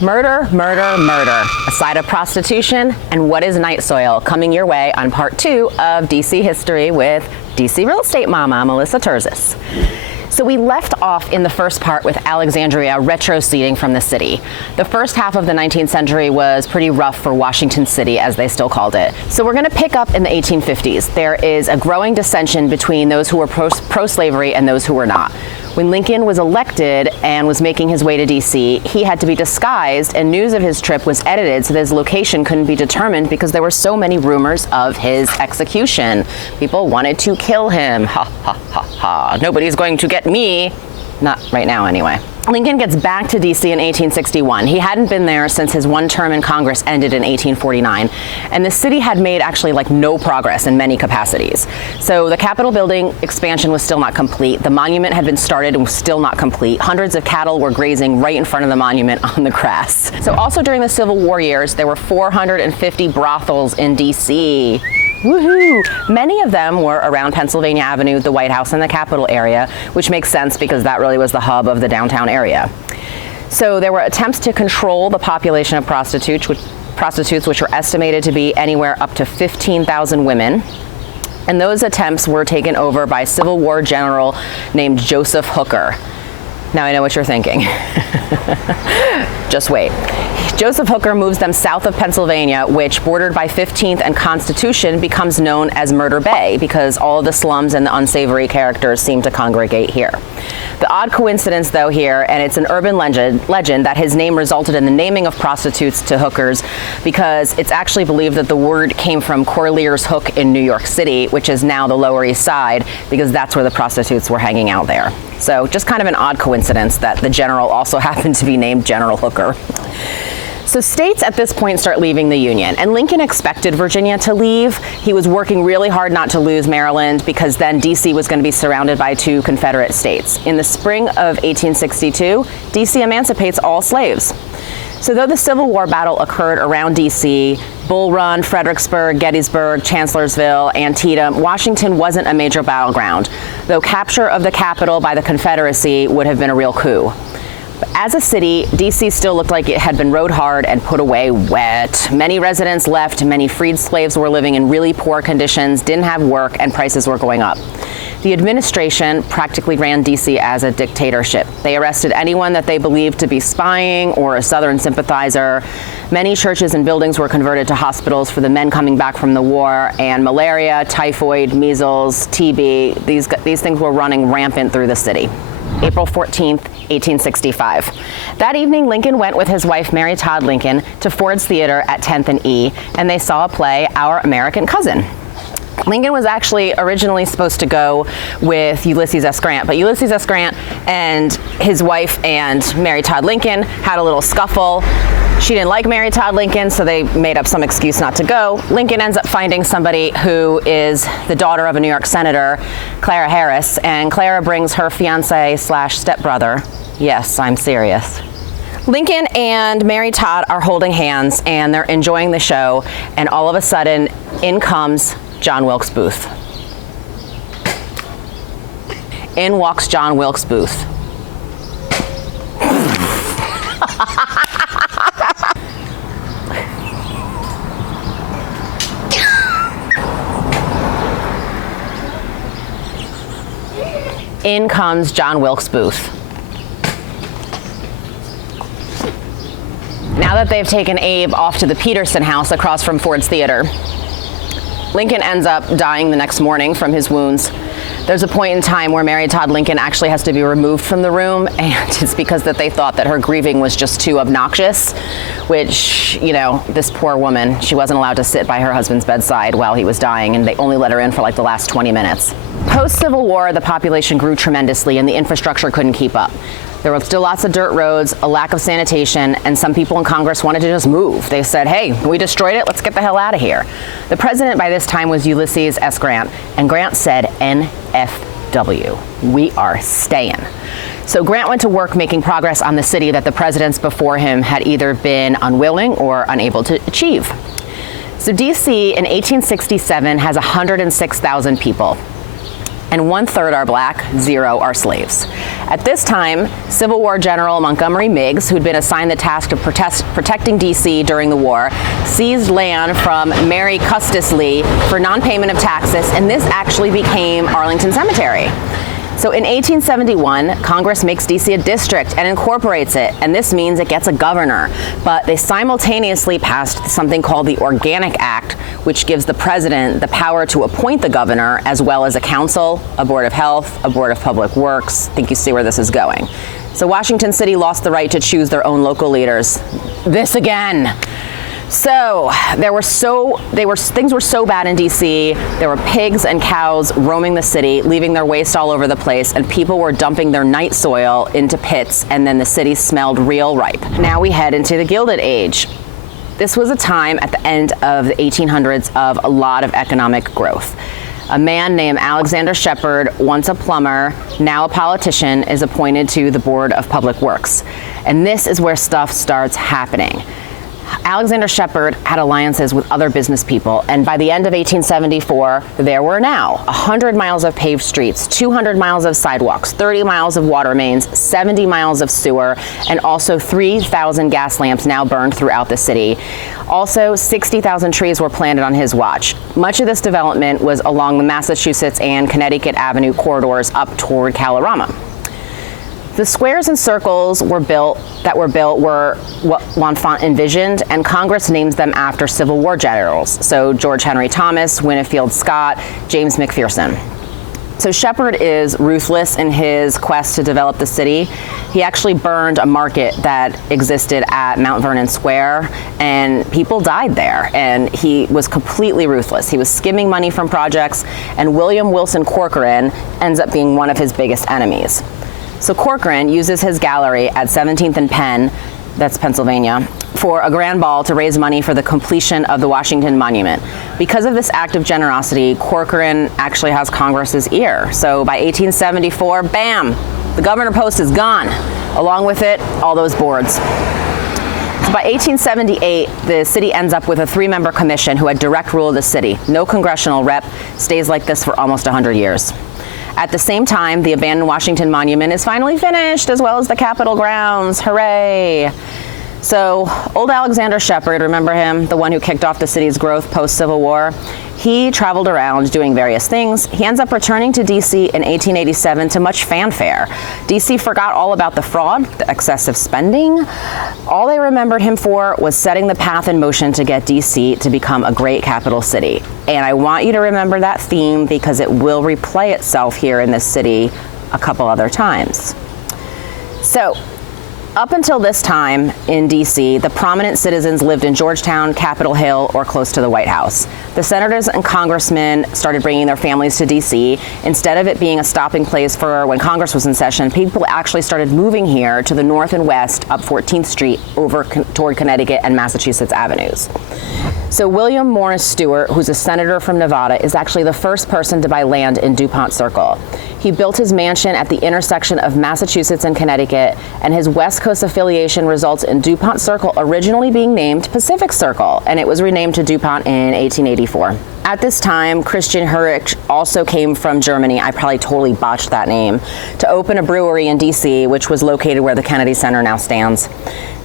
Murder, murder, murder, a side of prostitution, and what is night soil, coming your way on part 2 of DC History with DC Real Estate Mama, Melissa Terzis. So we left off in the first part with Alexandria retroceding from the city. The first half of the 19th century was pretty rough for Washington City, as they still called it. So we're going to pick up in the 1850s. There is a growing dissension between those who were pro-slavery and those who were not. When Lincoln was elected and was making his way to D.C., he had to be disguised, and news of his trip was edited so that his location couldn't be determined because there were so many rumors of his execution. People wanted to kill him. Ha, ha, ha, ha. Nobody's going to get me. Not right now, anyway. Lincoln gets back to D.C. in 1861. He hadn't been there since his one term in Congress ended in 1849, and the city had made actually no progress in many capacities. So the Capitol building expansion was still not complete. The monument had been started and was still not complete. Hundreds of cattle were grazing right in front of the monument on the grass. So also during the Civil War years, there were 450 brothels in D.C. Woohoo! Many of them were around Pennsylvania Avenue, the White House, and the Capitol area, which makes sense because that really was the hub of the downtown area. So there were attempts to control the population of prostitutes, which were estimated to be anywhere up to 15,000 women. And those attempts were taken over by a Civil War general named Joseph Hooker. Now I know what you're thinking. Just wait. Joseph Hooker moves them south of Pennsylvania, which, bordered by 15th and Constitution, becomes known as Murder Bay because all of the slums and the unsavory characters seem to congregate here. The odd coincidence, though, here, and it's an urban legend that his name resulted in the naming of prostitutes to hookers because it's actually believed that the word came from Corlear's Hook in New York City, which is now the Lower East Side, because that's where the prostitutes were hanging out there. So just kind of an odd coincidence that the general also happened to be named General Hooker. So states at this point start leaving the Union, and Lincoln expected Virginia to leave. He was working really hard not to lose Maryland because then D.C. was going to be surrounded by 2 Confederate states. In the spring of 1862, D.C. emancipates all slaves. So though the Civil War battle occurred around D.C., Bull Run, Fredericksburg, Gettysburg, Chancellorsville, Antietam, Washington wasn't a major battleground, though capture of the Capitol by the Confederacy would have been a real coup. As a city, D.C. still looked like it had been rode hard and put away wet. Many residents left, many freed slaves were living in really poor conditions, didn't have work, and prices were going up. The administration practically ran D.C. as a dictatorship. They arrested anyone that they believed to be spying or a Southern sympathizer. Many churches and buildings were converted to hospitals for the men coming back from the war, and malaria, typhoid, measles, TB, these things were running rampant through the city. April 14th, 1865. That evening, Lincoln went with his wife, Mary Todd Lincoln, to Ford's Theater at 10th and E, and they saw a play, Our American Cousin. Lincoln was actually originally supposed to go with Ulysses S. Grant, but Ulysses S. Grant and his wife and Mary Todd Lincoln had a little scuffle. She didn't like Mary Todd Lincoln, so they made up some excuse not to go. Lincoln ends up finding somebody who is the daughter of a New York senator, Clara Harris, and Clara brings her fiance/stepbrother. Yes, I'm serious. Lincoln and Mary Todd are holding hands, and they're enjoying the show, and all of a sudden, in comes John Wilkes Booth. In walks John Wilkes Booth. In comes John Wilkes Booth. Now that they've taken Abe off to the Peterson house across from Ford's Theater, Lincoln ends up dying the next morning from his wounds. There's a point in time where Mary Todd Lincoln actually has to be removed from the room, and it's because that they thought that her grieving was just too obnoxious, which, this poor woman, she wasn't allowed to sit by her husband's bedside while he was dying, and they only let her in for the last 20 minutes. Post-Civil War, the population grew tremendously, and the infrastructure couldn't keep up. There were still lots of dirt roads, a lack of sanitation, and some people in Congress wanted to just move. They said, hey, we destroyed it, let's get the hell out of here. The president by this time was Ulysses S. Grant, and Grant said, NFW, we are staying. So Grant went to work making progress on the city that the presidents before him had either been unwilling or unable to achieve. So DC in 1867 has 106,000 people. and 1/3 are black, 0 are slaves. At this time, Civil War General Montgomery Meigs, who'd been assigned the task of protecting D.C. during the war, seized land from Mary Custis Lee for non-payment of taxes, and this actually became Arlington Cemetery. So in 1871, Congress makes D.C. a district and incorporates it, and this means it gets a governor. But they simultaneously passed something called the Organic Act, which gives the president the power to appoint the governor, as well as a council, a board of health, a board of public works. I think you see where this is going. So Washington City lost the right to choose their own local leaders. This again. So things were so bad in D.C. There were pigs and cows roaming the city, leaving their waste all over the place, and people were dumping their night soil into pits, and then the city smelled real ripe. Now we head into the Gilded Age. This was a time at the end of the 1800s of a lot of economic growth. A man named Alexander Shepard, once a plumber, now a politician, is appointed to the Board of Public Works. And this is where stuff starts happening. Alexander Shepard had alliances with other business people, and by the end of 1874, there were now 100 miles of paved streets, 200 miles of sidewalks, 30 miles of water mains, 70 miles of sewer, and also 3,000 gas lamps now burned throughout the city. Also, 60,000 trees were planted on his watch. Much of this development was along the Massachusetts and Connecticut Avenue corridors up toward Kalorama. The squares and circles were what L'Enfant envisioned, and Congress names them after Civil War generals. So George Henry Thomas, Winfield Scott, James McPherson. So Shepard is ruthless in his quest to develop the city. He actually burned a market that existed at Mount Vernon Square, and people died there, and he was completely ruthless. He was skimming money from projects, and William Wilson Corcoran ends up being one of his biggest enemies. So Corcoran uses his gallery at 17th and Penn, that's Pennsylvania, for a grand ball to raise money for the completion of the Washington Monument. Because of this act of generosity, Corcoran actually has Congress's ear. So by 1874, bam, the governor post is gone. Along with it, all those boards. So by 1878, the city ends up with a 3-member commission who had direct rule of the city. No congressional rep, stays like this for almost 100 years. At the same time, the abandoned Washington Monument is finally finished, as well as the Capitol grounds. Hooray! So, old Alexander Shepard, remember him, the one who kicked off the city's growth post-Civil War? He traveled around doing various things. He ends up returning to D.C. in 1887 to much fanfare. D.C. forgot all about the fraud, the excessive spending. All they remembered him for was setting the path in motion to get D.C. to become a great capital city. And I want you to remember that theme because it will replay itself here in this city a couple other times. So, up until this time in D.C., the prominent citizens lived in Georgetown, Capitol Hill, or close to the White House. The senators and congressmen started bringing their families to D.C. Instead of it being a stopping place for when Congress was in session, people actually started moving here to the north and west up 14th Street over toward Connecticut and Massachusetts avenues. So William Morris Stewart, who's a senator from Nevada, is actually the first person to buy land in DuPont Circle. He built his mansion at the intersection of Massachusetts and Connecticut, and his West Coast affiliation results in DuPont Circle originally being named Pacific Circle, and it was renamed to DuPont in 1884. At this time, Christian Hurrich also came from Germany, I probably totally botched that name, to open a brewery in D.C., which was located where the Kennedy Center now stands.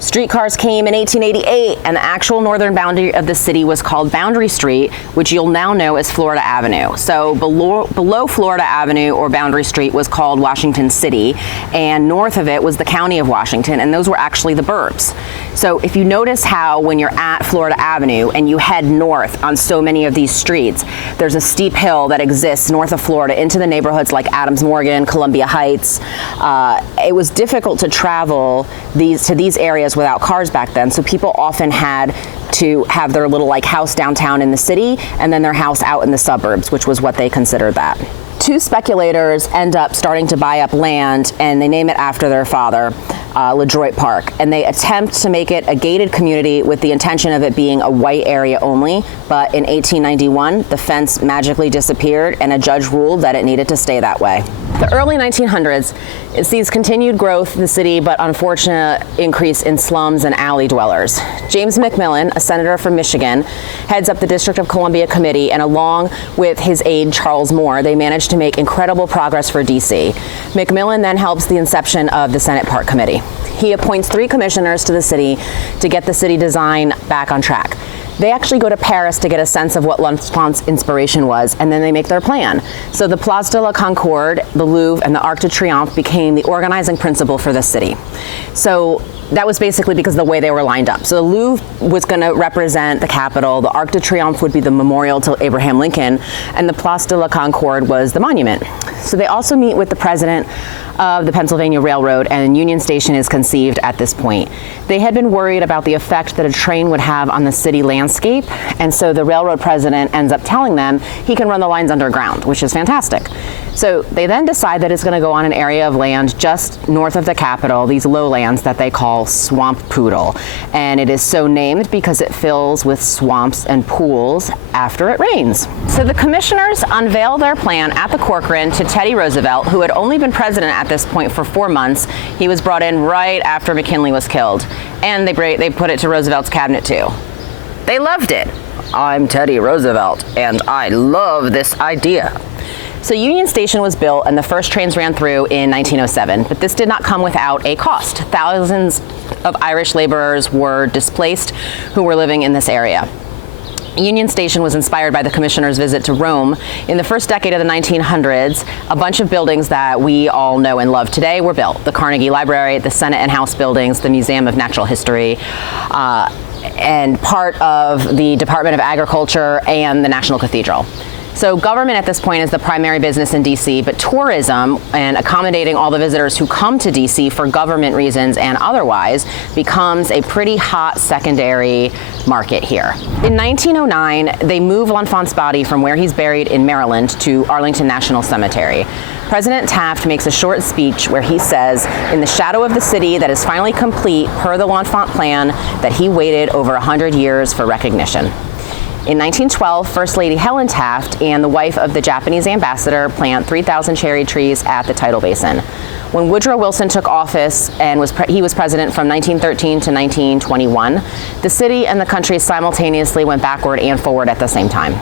Streetcars came in 1888, and the actual northern boundary of the city was called Boundary Street, which you'll now know as Florida Avenue. So below Florida Avenue or Boundary Street was called Washington City, and north of it was the county of Washington, and those were actually the burbs. So if you notice how when you're at Florida Avenue and you head north on so many of these streets, there's a steep hill that exists north of Florida into the neighborhoods like Adams Morgan, Columbia Heights. It was difficult to travel to these areas without cars back then, so people often had to have their little house downtown in the city and then their house out in the suburbs, which was what they considered that. Two speculators end up starting to buy up land, and they name it after their father, LeDroit Park, and they attempt to make it a gated community with the intention of it being a white area only, but in 1891 the fence magically disappeared and a judge ruled that it needed to stay that way. The early 1900s, it sees continued growth in the city, but unfortunate increase in slums and alley dwellers. James McMillan, a senator from Michigan, heads up the District of Columbia Committee, and along with his aide Charles Moore, they managed to make incredible progress for DC. McMillan then helps the inception of the Senate Park Committee. He appoints 3 commissioners to the city to get the city design back on track. They actually go to Paris to get a sense of what L'Enfant's inspiration was, and then they make their plan. So the Place de la Concorde, the Louvre, and the Arc de Triomphe became the organizing principle for the city. So that was basically because of the way they were lined up. So the Louvre was going to represent the Capitol, the Arc de Triomphe would be the memorial to Abraham Lincoln, and the Place de la Concorde was the monument. So they also meet with the president of the Pennsylvania Railroad, and Union Station is conceived at this point. They had been worried about the effect that a train would have on the city landscape, and so the railroad president ends up telling them he can run the lines underground, which is fantastic. So they then decide that it's going to go on an area of land just north of the Capitol, these lowlands that they call Swamp Poodle. And it is so named because it fills with swamps and pools after it rains. So the commissioners unveil their plan at the Corcoran to Teddy Roosevelt, who had only been president at this point for 4 months. He was brought in right after McKinley was killed. And they put it to Roosevelt's cabinet too. They loved it. I'm Teddy Roosevelt, and I love this idea. So Union Station was built and the first trains ran through in 1907, but this did not come without a cost. Thousands of Irish laborers were displaced who were living in this area. Union Station was inspired by the commissioner's visit to Rome. In the first decade of the 1900s, a bunch of buildings that we all know and love today were built. The Carnegie Library, the Senate and House buildings, the Museum of Natural History, and part of the Department of Agriculture and the National Cathedral. So government at this point is the primary business in DC, but tourism and accommodating all the visitors who come to DC for government reasons and otherwise becomes a pretty hot secondary market here. In 1909, they move L'Enfant's body from where he's buried in Maryland to Arlington National Cemetery. President Taft makes a short speech where he says, in the shadow of the city that is finally complete per the L'Enfant plan, that he waited over 100 years for recognition. In 1912, First Lady Helen Taft and the wife of the Japanese ambassador plant 3,000 cherry trees at the tidal basin. When Woodrow Wilson took office and he was president from 1913 to 1921, the city and the country simultaneously went backward and forward at the same time.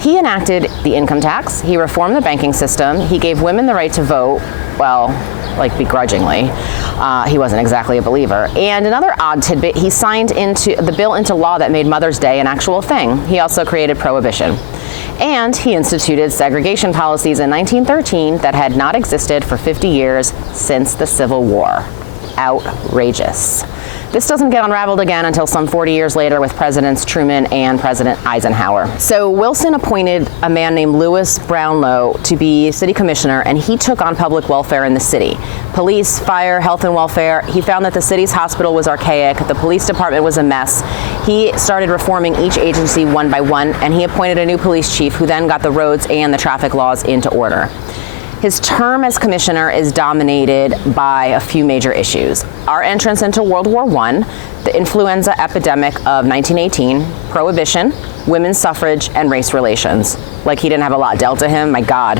He enacted the income tax, he reformed the banking system, he gave women the right to vote, well, like begrudgingly. He wasn't exactly a believer. And another odd tidbit, he signed into the bill into law that made Mother's Day an actual thing. He also created prohibition. And he instituted segregation policies in 1913 that had not existed for 50 years since the Civil War. Outrageous. This doesn't get unraveled again until some 40 years later with Presidents Truman and President Eisenhower. So Wilson appointed a man named Lewis Brownlow to be city commissioner, and he took on public welfare in the city. Police, fire, health and welfare. He found that the city's hospital was archaic, the police department was a mess. He started reforming each agency one by one, and he appointed a new police chief who then got the roads and the traffic laws into order. His term as commissioner is dominated by a few major issues. Our entrance into World War I, the influenza epidemic of 1918, prohibition, women's suffrage, and race relations. Like he didn't have a lot dealt to him, my God.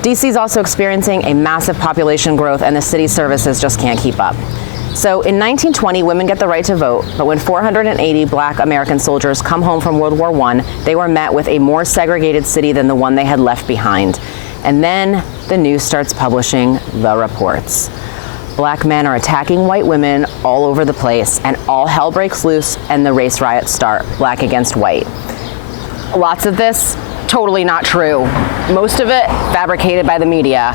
DC is also experiencing a massive population growth and the city's services just can't keep up. So in 1920, women get the right to vote, but when 480 Black American soldiers come home from World War I, they were met with a more segregated city than the one they had left behind. And then the news starts publishing the reports. Black men are attacking white women all over the place, and all hell breaks loose and the race riots start, black against white. Lots of this, totally not true. Most of it fabricated by the media.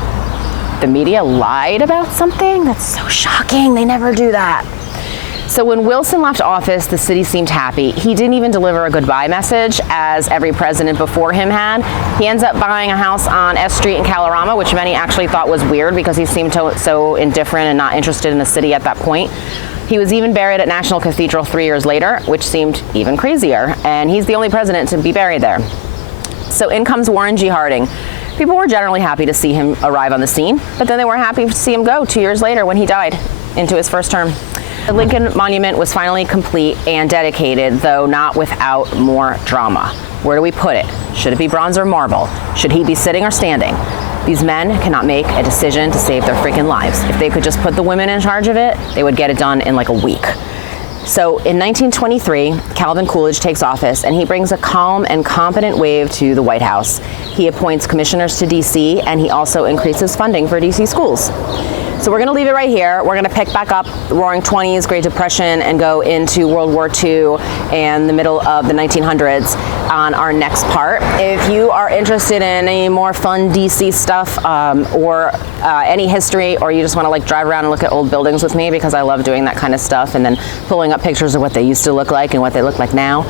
The media lied about something? That's so shocking. They never do that. So when Wilson left office, the city seemed happy. He didn't even deliver a goodbye message, as every president before him had. He ends up buying a house on S Street in Kalorama, which many actually thought was weird because he seemed so indifferent and not interested in the city at that point. He was even buried at National Cathedral 3 years later, which seemed even crazier. And he's the only president to be buried there. So in comes Warren G. Harding. People were generally happy to see him arrive on the scene, but then they were happy to see him go 2 years later when he died into his first term. The Lincoln Monument was finally complete and dedicated, though not without more drama. Where do we put it? Should it be bronze or marble? Should he be sitting or standing? These men cannot make a decision to save their freaking lives. If they could just put the women in charge of it, they would get it done in like a week. So in 1923, Calvin Coolidge takes office, and he brings a calm and competent wave to the White House. He appoints commissioners to D.C., and he also increases funding for D.C. schools. So we're going to leave it right here. We're going to pick back up the Roaring 20s, Great Depression, and go into World War II and the middle of the 1900s on our next part. If you are interested in any more fun DC stuff or any history, or you just want to like drive around and look at old buildings with me, because I love doing that kind of stuff and then pulling up pictures of what they used to look like and what they look like now,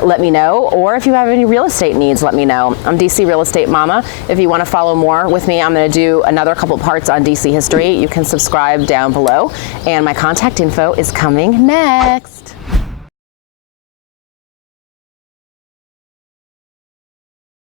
let me know. Or if you have any real estate needs, let me know. I'm DC Real Estate Mama. If you want to follow more with me, I'm going to do another couple parts on DC history. You can subscribe down below, and my contact info is coming next.